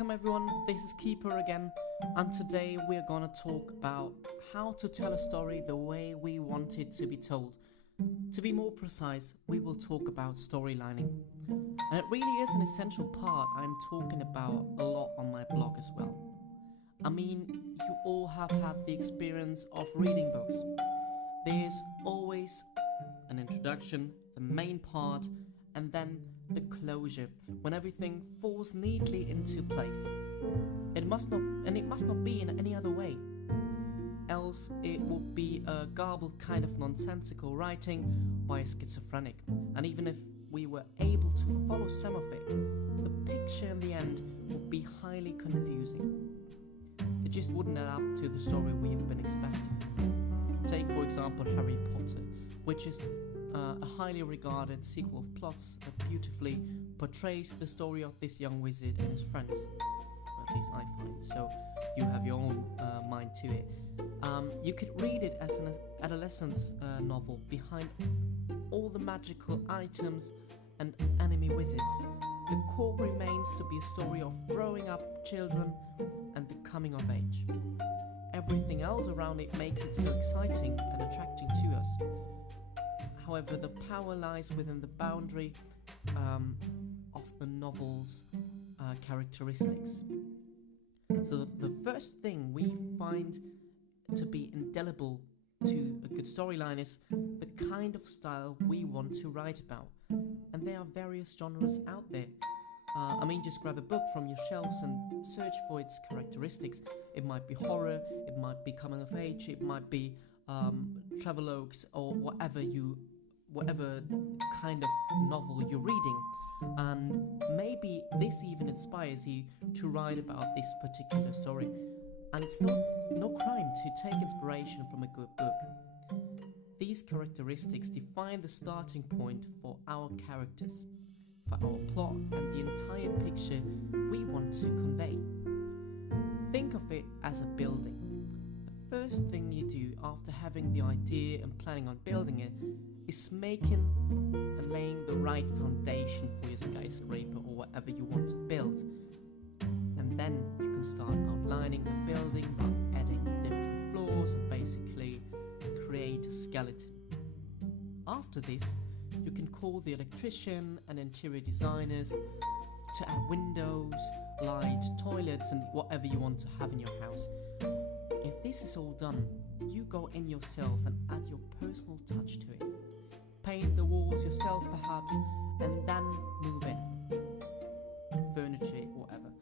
Welcome everyone, this is Kieper again, and today we're gonna talk about how to tell a story the way we want it to be told. To be more precise, we will talk about storylining. And it really is an essential part I'm talking about a lot on my blog as well. I mean, you all have had the experience of reading books. There's always an introduction, the main part, and then the closure, when everything falls neatly into place. It must not be in any other way. Else it would be a garbled kind of nonsensical writing by a schizophrenic. And even if we were able to follow some of it, the picture in the end would be highly confusing. It just wouldn't add up to the story we've been expecting. Take for example Harry Potter, which is a highly regarded sequel of plots that beautifully portrays the story of this young wizard and his friends. At least I find. So you have your own mind to it. You could read it as an adolescence novel behind all the magical items and enemy wizards. The core remains to be a story of growing up children and the coming of age. Everything else around it makes it so exciting and attracting to us. However, the power lies within the boundary of the novel's characteristics. So the first thing we find to be indelible to a good storyline is the kind of style we want to write about. And there are various genres out there. Just grab a book from your shelves and search for its characteristics. It might be horror, it might be coming of age, it might be travelogues, or whatever kind of novel you're reading. And maybe this even inspires you to write about this particular story. And it's no crime to take inspiration from a good book. These characteristics define the starting point for our characters, for our plot, and the entire picture we want to convey. Think of it as a building. The first thing you do after having the idea and planning on building it is making and laying the right foundation for your skyscraper or whatever you want to build. And then you can start outlining the building by adding different floors and basically create a skeleton. After this, you can call the electrician and interior designers to add windows, light, toilets, and whatever you want to have in your house. If this is all done, you go in yourself and add your personal touch to it. Paint the walls yourself perhaps, and then move in. Furniture, whatever.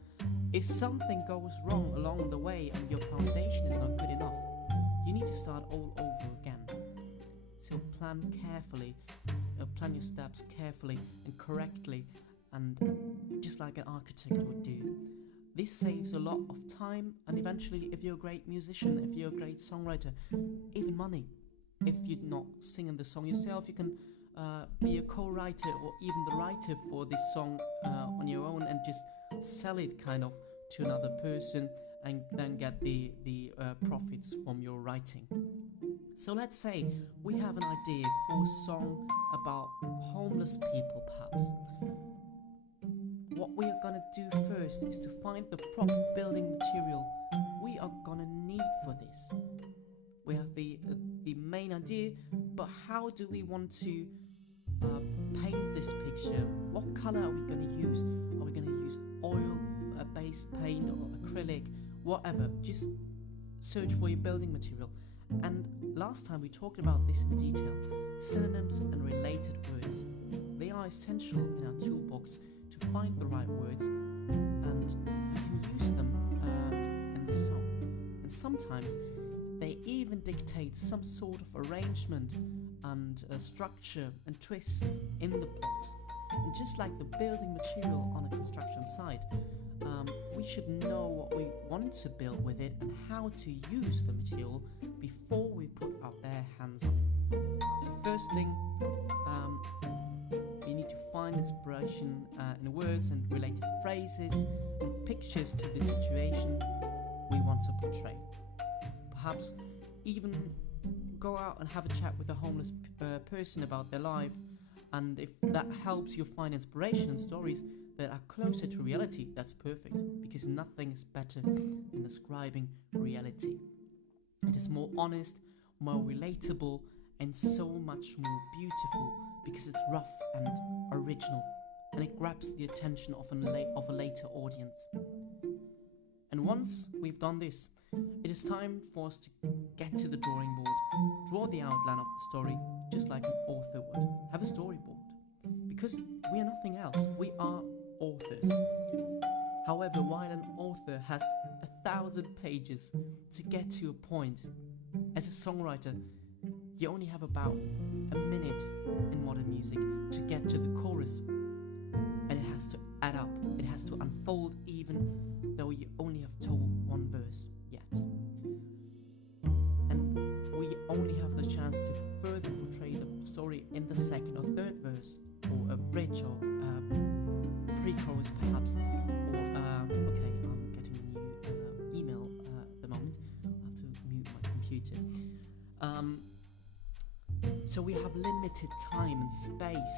If something goes wrong along the way and your foundation is not good enough, you need to start all over again. So plan carefully, plan your steps carefully and correctly, and just like an architect would do. This saves a lot of time, and eventually, if you're a great musician, if you're a great songwriter, even money. If you're not singing the song yourself, you can be a co-writer or even the writer for this song on your own and just sell it kind of to another person and then get the profits from your writing. So let's say we have an idea for a song about homeless people perhaps. What we are gonna do first is to find the proper building material we are gonna need for this. We have the main idea, but how do we want to paint this picture? What color are we going to use? Are we going to use oil-based paint or acrylic? Whatever, just search for your building material. And last time we talked about this in detail, synonyms and related words. They are essential in our toolbox to find the right words, and you can use them in this song. And sometimes they even dictate some sort of arrangement and structure and twists in the plot. And just like the building material on a construction site, we should know what we want to build with it and how to use the material before we put our bare hands on it. So first thing, you need to find inspiration in words and related phrases and pictures to the situation we want to portray. Perhaps even go out and have a chat with a homeless person about their life, and if that helps you find inspiration and stories, that are closer to reality, that's perfect, because nothing is better than describing reality. It is more honest, more relatable, and so much more beautiful because it's rough and original, and it grabs the attention of a later audience. And once we've done this, it is time for us to get to the drawing board, draw the outline of the story, just like an author would. Have a storyboard. Because we are nothing else, we are authors. However, while an author has 1,000 pages to get to a point, as a songwriter, you only have about a minute in modern music to get to the chorus. And it has to add up, it has to unfold even though you only have told one verse yet. And we only have the chance to further portray the story in the second or third verse, or a bridge, or pre-chorus perhaps, or okay, I'm getting a new email at the moment. I'll have to mute my computer. So we have limited time and space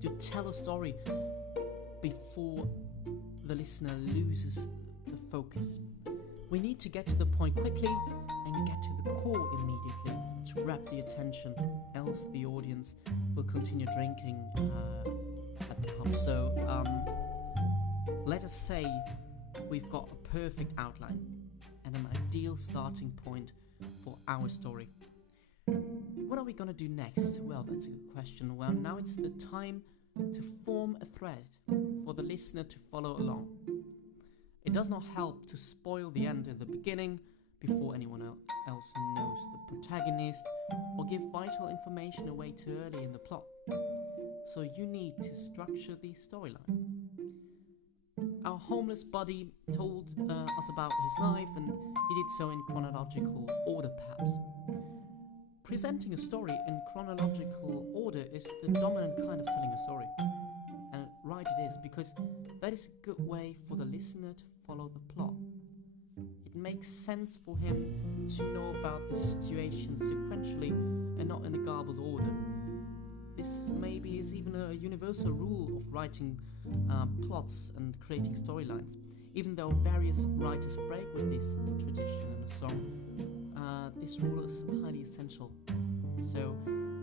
to tell a story before the listener loses the focus. We need to get to the point quickly and get to the core immediately to grab the attention, else the audience will continue drinking at the pub. So let us say we've got a perfect outline and an ideal starting point for our story. What are we going to do next? Well, that's a good question. Well, now it's the time to form a thread for the listener to follow along. It does not help to spoil the end in the beginning before anyone else knows the protagonist, or give vital information away too early in the plot. So you need to structure the storyline. Our homeless buddy told us about his life, and he did so in chronological order perhaps. Presenting a story in chronological order is the dominant kind of telling a story. And right it is, because that is a good way for the listener to follow the plot. It makes sense for him to know about the situation sequentially and not in a garbled order. This maybe is even a universal rule of writing plots and creating storylines. Even though various writers break with this tradition in a song, this rule is highly essential. So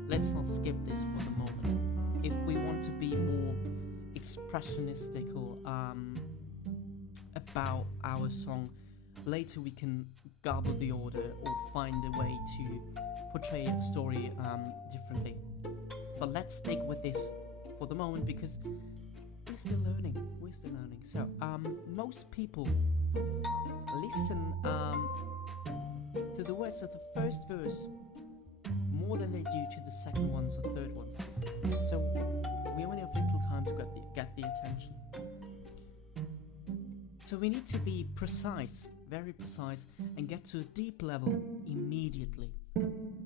let's not skip this for the moment. If we want to be more expressionistical about our song, later we can garble the order or find a way to portray a story differently. But let's stick with this for the moment, because we're still learning. So most people listen to the words of the first verse more than they do to the second ones or third ones. So we only have little time to get the attention. So we need to be precise, very precise, and get to a deep level immediately.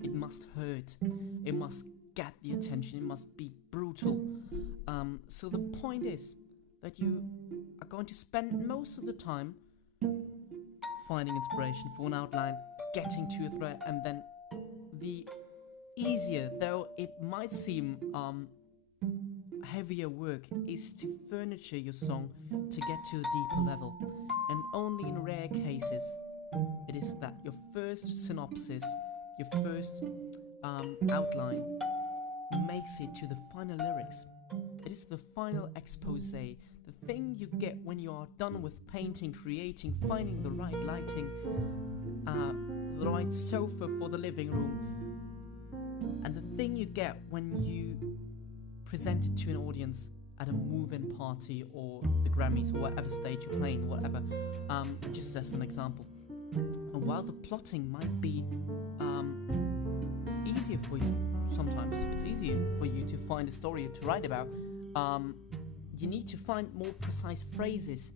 It must hurt. It must get the attention. It must be brutal. So the point is that you are going to spend most of the time finding inspiration for an outline, getting to a thread, and then the easier, though it might seem heavier work, is to furniture your song to get to a deeper level. And only in rare cases it is that your first synopsis, your first outline makes it to the final lyrics. It is the final expose, the thing you get when you are done with painting, creating, finding the right lighting, the right sofa for the living room, and the thing you get when you present it to an audience at a move-in party or the Grammys or whatever stage you're playing, whatever, just as an example. And while the plotting might be easier for you, sometimes it's easier for you to find a story to write about, you need to find more precise phrases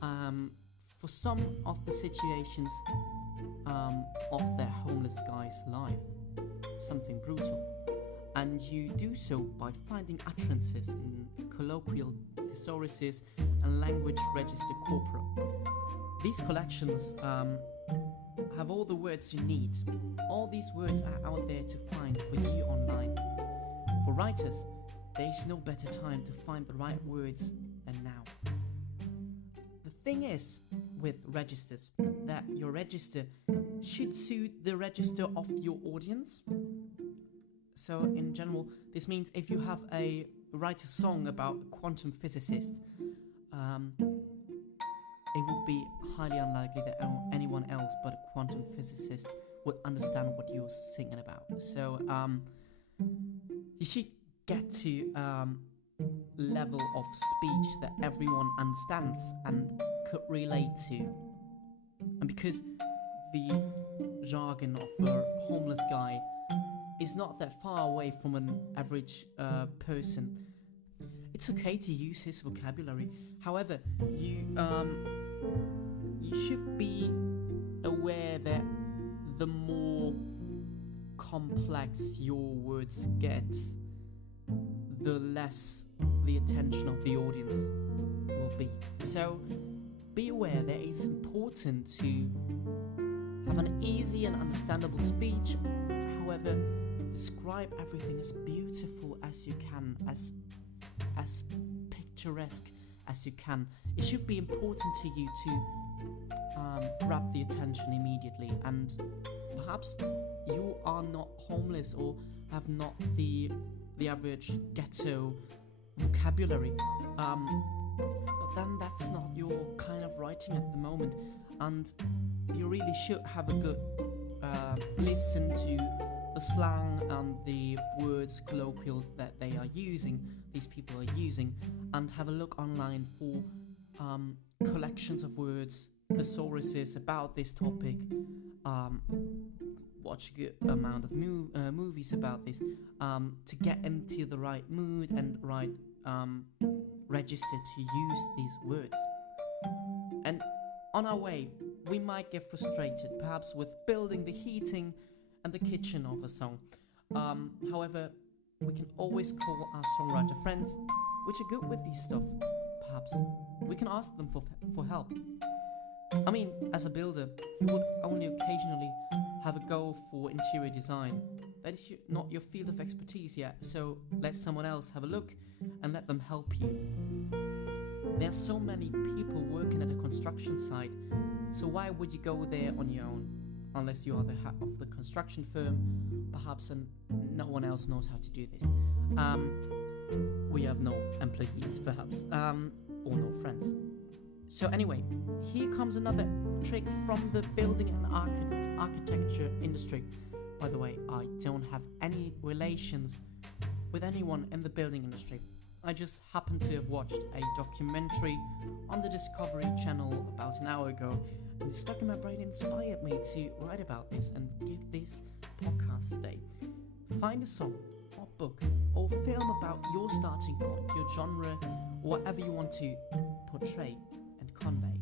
for some of the situations of their homeless guy's life, something brutal. And you do so by finding utterances in colloquial thesauruses and language register corpora. These collections have all the words you need. All these words are out there to find for you online. For writers, there is no better time to find the right words than now. The thing is with registers that your register should suit the register of your audience. So in general, this means if you write a song about a quantum physicist, it would be highly unlikely that anyone else but a quantum physicist would understand what you're singing about. So you should get to level of speech that everyone understands and could relate to. And because the jargon of a homeless guy is not that far away from an average person, it's okay to use his vocabulary. However, you should be aware that the more complex your words get, the less the attention of the audience will be. So be aware that it's important to have an easy and understandable speech. However, describe everything as beautiful as you can, as picturesque as you can. It should be important to you to grab the attention immediately, and perhaps you are not homeless or have not the average ghetto vocabulary, but then that's not your kind of writing at the moment, and you really should have a good listen to the slang and the words colloquial that these people are using, and have a look online for collections of words, thesauruses about this topic, watch a good amount of movies about this, to get into the right mood and right register to use these words. And on our way, we might get frustrated, perhaps with building the heating and the kitchen of a song. However, we can always call our songwriter friends, which are good with this stuff. Perhaps we can ask them for help. I mean, as a builder, you would only occasionally have a go for interior design. That is not your field of expertise yet, so let someone else have a look and let them help you. There are so many people working at a construction site, so why would you go there on your own? Unless you are the head of the construction firm, perhaps, and no one else knows how to do this. We have no employees, perhaps, or no friends. So anyway, here comes another trick from the building and architecture industry. By the way, I don't have any relations with anyone in the building industry. I just happened to have watched a documentary on the Discovery Channel about an hour ago, and it stuck in my brain, inspired me to write about this and give this podcast today. Find a song or book or film about your starting point, your genre, whatever you want to portray and convey,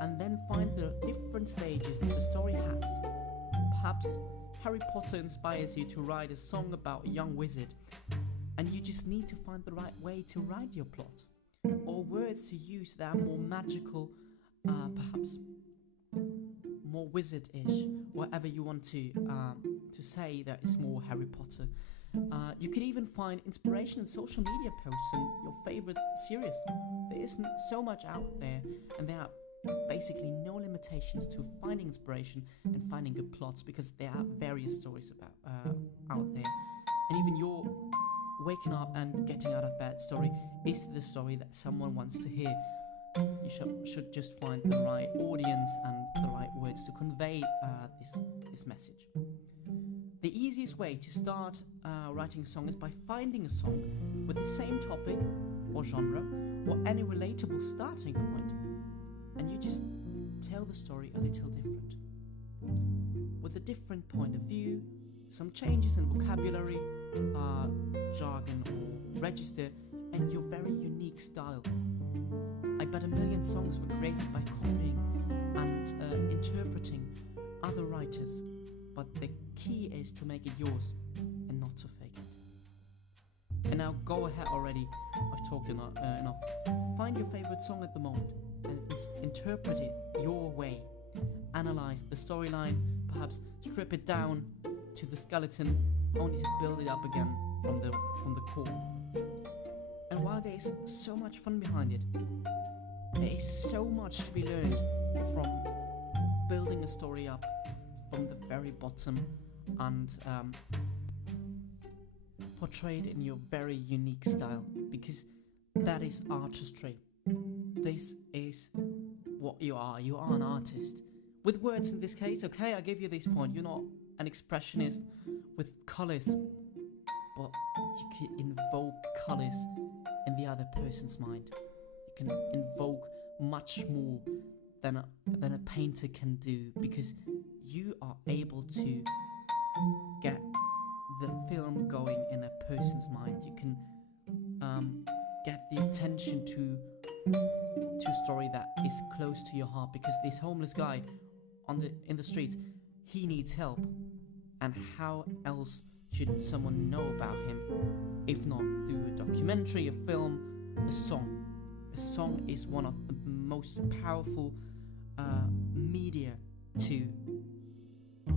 and then find the different stages the story has. Perhaps Harry Potter inspires you to write a song about a young wizard, and you just need to find the right way to write your plot, or words to use that are more magical, perhaps more wizard-ish, whatever you want to say that is more Harry Potter. You could even find inspiration in social media posts and your favorite series. There isn't so much out there, and there are basically no limitations to finding inspiration and finding good plots, because there are various stories about out there, and even your waking up and getting out of bed story is the story that someone wants to hear. You should just find the right audience and the right words to convey this message. The easiest way to start writing a song is by finding a song with the same topic or genre or any relatable starting point, and you just tell the story a little different, with a different point of view, some changes in vocabulary, jargon or register, and your very unique style. I bet 1 million songs were created by copying and interpreting other writers, but the key is to make it yours and not to fake it. And now go ahead already, I've talked enough. Find your favorite song at the moment and interpret it your way. Analyze the storyline, perhaps strip it down to the skeleton, only to build it up again from the core. while there is so much fun behind it, there is so much to be learned from building a story up from the very bottom and portray it in your very unique style, because that is artistry. This is what you are. You are an artist. With words in this case, okay, I give you this point. You're not an expressionist with colours, but you can invoke colours in the other person's mind. You can invoke much more than a painter can do, because you are able to get the film going in a person's mind. You can get the attention to a story that is close to your heart, because this homeless guy in the streets, he needs help, and how else should someone know about him if not through a documentary, a film, a song? A song is one of the most powerful media to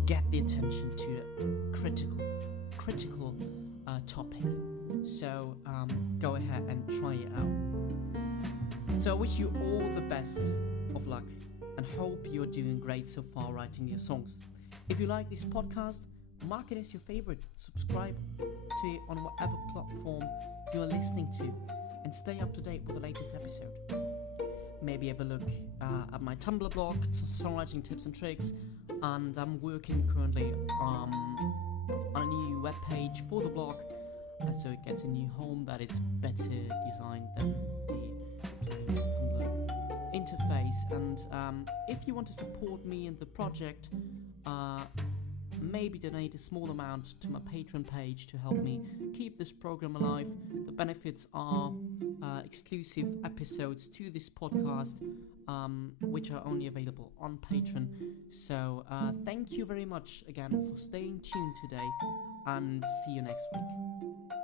get the attention to a critical topic. So go ahead and try it out. So I wish you all the best of luck and hope you are doing great so far writing your songs. If you like this podcast, mark it as your favorite, subscribe to it on whatever platform you are listening to, and stay up to date with the latest episode. Maybe have a look at my Tumblr blog, songwriting tips and tricks, and I'm working currently on a new webpage for the blog, so it gets a new home that is better designed than the Tumblr interface. And if you want to support me in the project, maybe donate a small amount to my Patreon page to help me keep this program alive. The benefits are exclusive episodes to this podcast, which are only available on Patreon. So thank you very much again for staying tuned today, and see you next week.